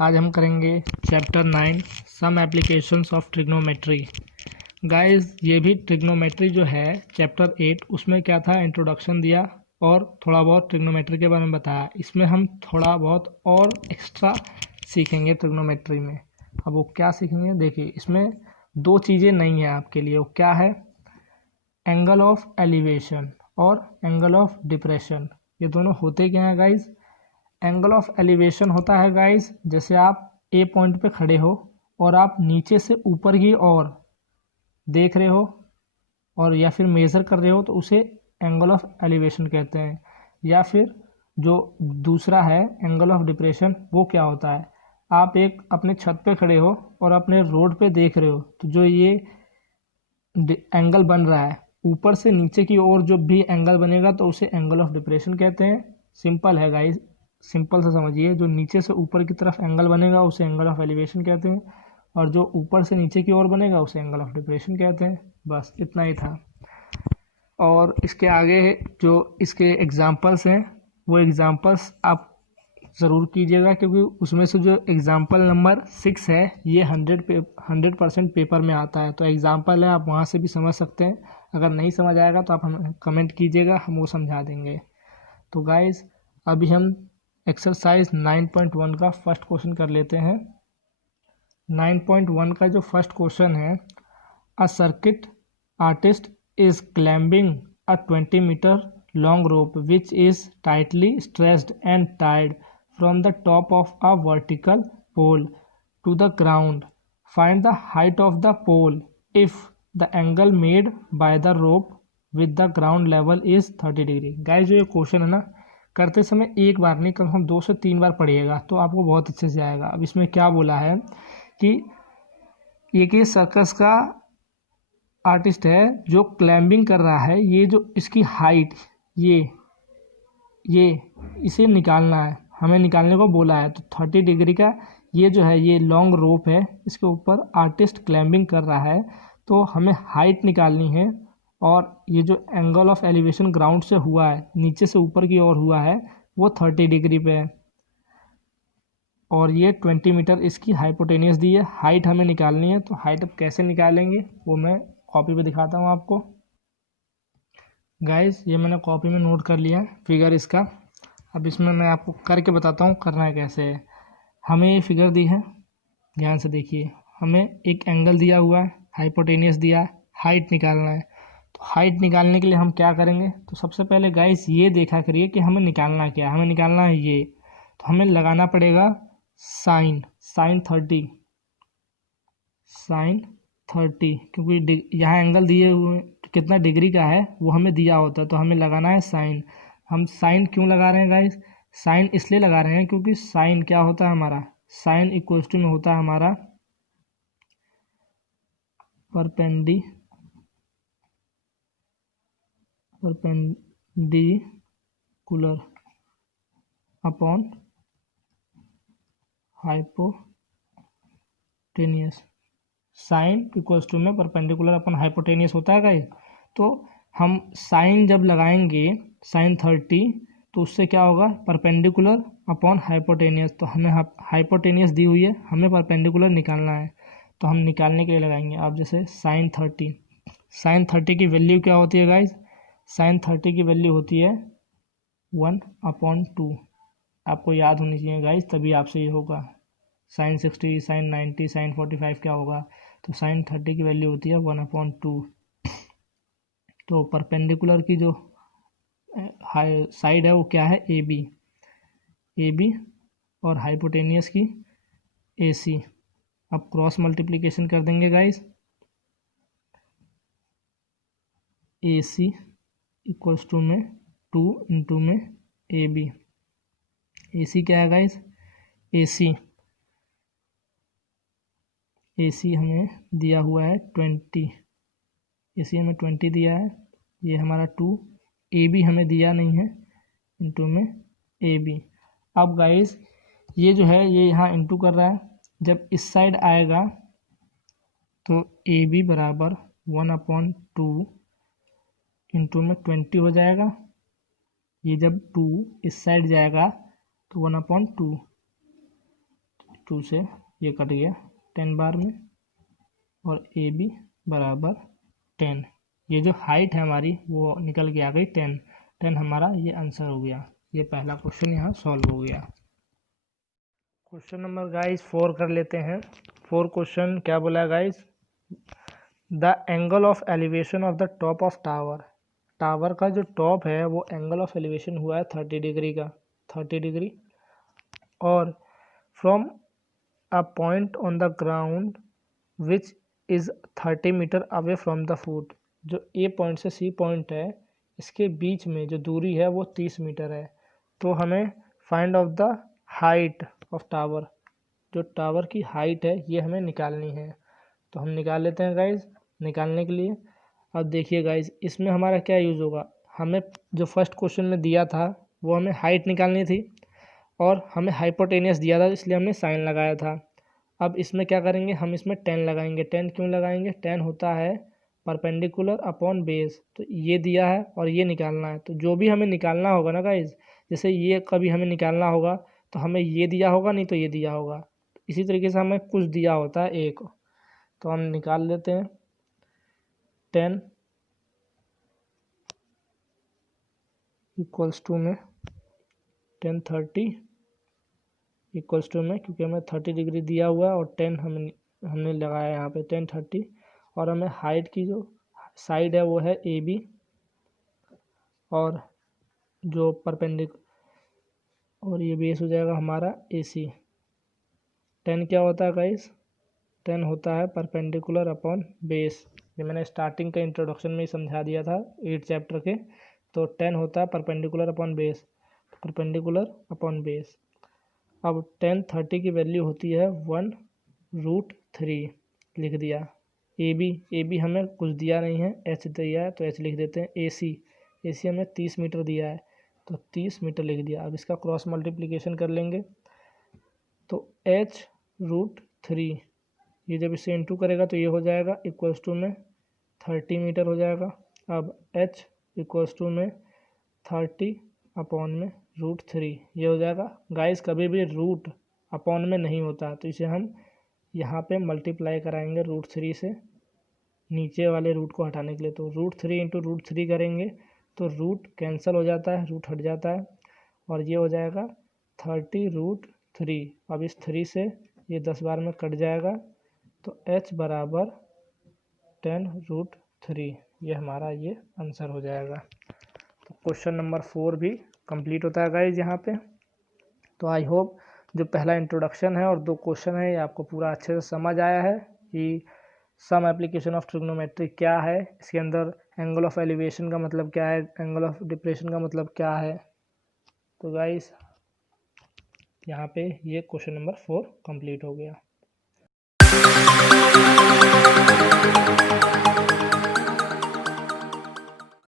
आज हम करेंगे chapter 9 some applications of trigonometry. Guys ये भी ट्रिग्नोमेट्री जो है चैप्टर 8 उसमें क्या था, इंट्रोडक्शन दिया और थोड़ा बहुत ट्रिग्नोमेट्री के बारे में बताया। इसमें हम थोड़ा बहुत और एक्स्ट्रा सीखेंगे ट्रिग्नोमेट्री में। अब वो क्या सीखेंगे, देखिए इसमें दो चीज़ें नहीं है आपके लिए। वो क्या है, एंगल ऑफ एलिवेशन और एंगल ऑफ डिप्रेशन। ये दोनों होते क्या हैं गाइस? एंगल ऑफ एलिवेशन होता है गाइस, जैसे आप ए पॉइंट पे खड़े हो और आप नीचे से ऊपर की ओर देख रहे हो और या फिर मेज़र कर रहे हो तो उसे एंगल ऑफ एलिवेशन कहते हैं। या फिर जो दूसरा है एंगल ऑफ डिप्रेशन, वो क्या होता है, आप एक अपने छत पे खड़े हो और अपने रोड पे देख रहे हो तो जो ये एंगल बन रहा है ऊपर से नीचे की ओर जो भी एंगल बनेगा तो उसे एंगल ऑफ डिप्रेशन कहते हैं। सिंपल है गाइस, सिंपल से समझिए। जो नीचे से ऊपर की तरफ एंगल बनेगा उसे एंगल ऑफ एलिवेशन कहते हैं और जो ऊपर से नीचे की ओर बनेगा उसे एंगल ऑफ डिप्रेशन कहते हैं। बस इतना ही था। और इसके आगे जो इसके एग्जाम्पल्स हैं वो एग्जाम्पल्स आप ज़रूर कीजिएगा, क्योंकि उसमें से जो एग्ज़ाम्पल नंबर 6 है ये 100% पेपर में आता है। तो एग्ज़ाम्पल है, आप वहाँ से भी समझ सकते हैं। अगर नहीं समझ आएगा तो आप हमें कमेंट कीजिएगा, हम वो समझा देंगे। तो गाइस अभी हम एक्सरसाइज 9.1 का फर्स्ट क्वेश्चन कर लेते हैं। 9.1 का जो फर्स्ट क्वेश्चन है, a circuit artist is climbing a 20-meter long rope which is tightly stretched and tied from the top of a vertical pole to the ground. Find the height of the pole if the angle made by the rope with the ground level is 30 degree. Guys जो ये question है ना, करते समय एक बार नहीं कम से कम 2 से 3 बार पढ़िएगा तो आपको बहुत अच्छे से आएगा। अब इसमें क्या बोला है कि ये सर्कस का आर्टिस्ट है जो क्लाइंबिंग कर रहा है, ये जो इसकी हाइट ये इसे निकालना है, हमें निकालने को बोला है। तो 30 डिग्री का ये जो है ये लॉन्ग रोप है, इसके ऊपर आर्टिस्ट क्लाइंबिंग कर रहा है, तो हमें हाइट निकालनी है। और ये जो एंगल ऑफ एलिवेशन ग्राउंड से हुआ है, नीचे से ऊपर की ओर हुआ है, वो 30 डिग्री पे है और ये 20 मीटर इसकी हाइपोटेनियस दी है। हाइट हमें निकालनी है, तो हाइट अब कैसे निकालेंगे वो मैं कॉपी पे दिखाता हूँ आपको। गाइस ये मैंने कॉपी में नोट कर लिया फिगर इसका। अब इसमें मैं आपको करके बताता हूँ करना है कैसे है। हमें ये फिगर दी है, ध्यान से देखिए। हमें एक एंगल दिया हुआ है, हाइपोटेनियस दिया है, हाइट निकालना है। तो हाइट निकालने के लिए हम क्या करेंगे, तो सबसे पहले गाइस ये देखा करिए कि हमें निकालना क्या है। हमें निकालना है ये, तो हमें लगाना पड़ेगा साइन 30, क्योंकि यहाँ एंगल दिए हुए कितना डिग्री का है वो हमें दिया होता है, तो हमें लगाना है साइन। हम साइन क्यों लगा रहे हैं गाइस? साइन इसलिए लगा रहे हैं क्योंकि साइन क्या होता है हमारा, साइन इक्वल्स टू में होता है हमारा perpendicular upon hypotenuse. Sine equals to में परपेंडिकुलर अपन हाइपोटेनियस होता है गाइस। तो हम साइन जब लगाएंगे साइन 30, तो उससे क्या होगा, परपेंडिकुलर अपॉन हाइपोटेनियस। तो हमें हाइपोटेनियस दी हुई है, हमें परपेंडिकुलर निकालना है, तो हम निकालने के लिए लगाएंगे। अब जैसे साइन 30 की वैल्यू क्या होती है गाइस? साइन 30 की वैल्यू होती है 1/2। आपको याद होनी चाहिए गाइस, तभी आपसे ये होगा। साइन 60, साइन 90, साइन 45 क्या होगा, तो साइन 30 की वैल्यू होती है 1/2। तो परपेंडिकुलर की जो साइड है वो क्या है, ए बी और हाइपोटेनियस की ए सी। अब क्रॉस मल्टीप्लिकेशन कर देंगे guys, A C equals to में 2 इंटू में ए सी क्या है गाइस, ए सी हमें दिया हुआ है 20, ए सी हमें 20 दिया है, ये हमारा 2, ए बी हमें दिया नहीं है, इंटू में ए बी। अब गाइस ये जो है ये यहाँ इंटू कर रहा है, जब इस साइड आएगा तो ए बी बराबर 1/2 इंटू में 20 हो जाएगा। ये जब 2 इस साइड जाएगा तो 1/2 2 से ये कट गया 10 बार में, और ए बी बराबर 10। ये जो हाइट है हमारी वो निकल के आ गई 10 हमारा ये आंसर हो गया। ये पहला क्वेश्चन यहाँ सॉल्व हो गया। क्वेश्चन नंबर गाइस 4 कर लेते हैं। 4 क्वेश्चन क्या बोला है guys, the angle of elevation of the top of tower. Tower का जो टॉप है वो एंगल ऑफ एलिवेशन हुआ है 30 डिग्री का, 30 डिग्री, और from a point on the ground which is 30 meter away from the foot. जो ए पॉइंट से सी पॉइंट है इसके बीच में जो दूरी है वो 30 मीटर है। तो हमें find of the height of tower, जो टावर की हाइट है ये हमें निकालनी है। तो हम निकाल लेते हैं गाइज। निकालने के लिए अब देखिए गाइज इसमें हमारा क्या यूज़ होगा, हमें जो फर्स्ट क्वेश्चन में दिया था वो हमें हाइट निकालनी थी और हमें हाइपोटेनियस दिया था इसलिए हमने साइन लगाया था। अब इसमें क्या करेंगे, हम इसमें 10 लगाएंगे। 10 क्यों लगाएंगे, 10 होता है परपेंडिकुलर अपॉन बेस। तो ये दिया है और ये निकालना है, तो जो भी हमें निकालना होगा ना गाइज, जैसे ये कभी हमें निकालना होगा तो हमें ये दिया होगा, नहीं तो ये दिया होगा। इसी तरीके से हमें कुछ दिया होता है एक, तो हम निकाल लेते हैं। 10 इक्वल्स टू में 10 30 इक्वल्स टू में, क्योंकि हमें 30 डिग्री दिया हुआ है और 10 हमने लगाया यहाँ पे 10 30, और हमें हाइट की जो साइड है वो है ए बी, और जो और ये बेस हो जाएगा हमारा ए सी। 10 क्या होता है गाइस, 10 होता है परपेंडिकुलर अपॉन बेस। ये मैंने स्टार्टिंग के इंट्रोडक्शन में ही समझा दिया था 8 चैप्टर के। तो 10 होता है perpendicular upon base, perpendicular upon base. अब 10 30 की वैल्यू होती है 1√3, लिख दिया। ए बी हमें कुछ दिया नहीं है, एच दिया है तो एच लिख देते हैं। ए सी हमें 30 मीटर दिया है तो 30 मीटर लिख दिया। अब इसका क्रॉस मल्टीप्लिकेशन कर लेंगे तो h√3, ये जब इसे इंटू करेगा तो ये हो जाएगा इक्वल्स टू में 30 मीटर हो जाएगा। अब h इक्वल्स टू में 30 अपॉन में √3, ये हो जाएगा। गाइस कभी भी रूट अपॉन में नहीं होता, तो इसे हम यहाँ पे मल्टीप्लाई कराएंगे √3 से, नीचे वाले रूट को हटाने के लिए। तो √3 इंटू √3 करेंगे तो रूट कैंसिल हो जाता है, रूट हट जाता है, और ये हो जाएगा 30√3। अब इस 3 से ये 10 बार में कट जाएगा तो h बराबर 10√3, ये हमारा ये आंसर हो जाएगा। तो क्वेश्चन नंबर 4 भी कंप्लीट होता है गाइज यहाँ पे। तो आई होप जो पहला इंट्रोडक्शन है और 2 क्वेश्चन है ये आपको पूरा अच्छे से समझ आया है कि सम एप्लीकेशन ऑफ ट्रिग्नोमेट्री क्या है, इसके अंदर एंगल ऑफ एलिवेशन का मतलब क्या है, एंगल ऑफ डिप्रेशन का मतलब क्या है। तो गाइस यहाँ पे ये क्वेश्चन नंबर 4 कंप्लीट हो गया।